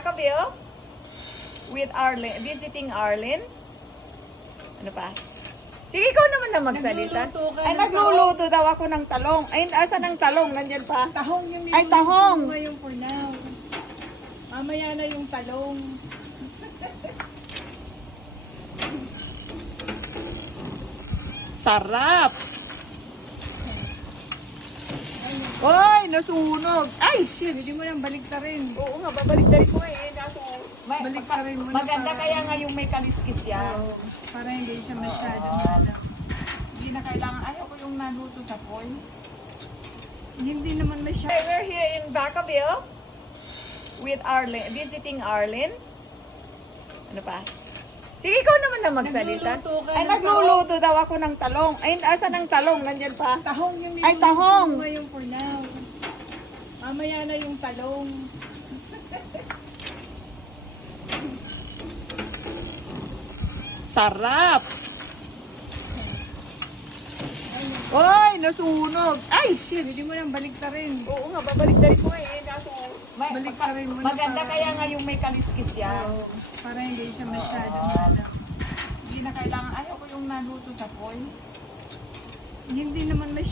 Vacaville with Arlene, visiting Arlene. Ano pa? Sige, ikaw naman na magsalita. Nagluluto ka Ay, ng nagluluto daw ako ng talong. Ay, asan ang talong? Nandyan pa. Tahong yung Ay, tahong. ngayon for now. Mamaya na yung talong. Sarap! Oy, nasunog! Ay, shit! Hindi mo nang balik ka rin. Oo nga, babalik-dalik ko eh. Balik ka rin muna Maganda para- kaya nga yung may kaliskis yan. Para hindi siya masyado Hindi na kailangan. Ayaw ko yung naluto sa foil. Hindi naman masyado. Okay, we're here in Vacaville with Arlene, visiting Arlene. Ano pa? Sige, ikaw naman na magsalita. Nagluluto ka Ay, ng nagluluto daw ako ng talong. Ay, asan ang talong? Nandyan pa. Tahong yung Ay, tahong. ngayon for now. Mamaya na yung talong. Sarap! Oy, nasunog! Ay, shit! Hindi mo nang balik ka rin. Oo nga, babalik-dalik ko eh. Balik ka rin muna Maganda para- kaya nga yung may kaliskis yan. Para hindi siya masyado Hindi na kailangan. Ayaw ko yung naluto sa foil. Hindi naman masyado.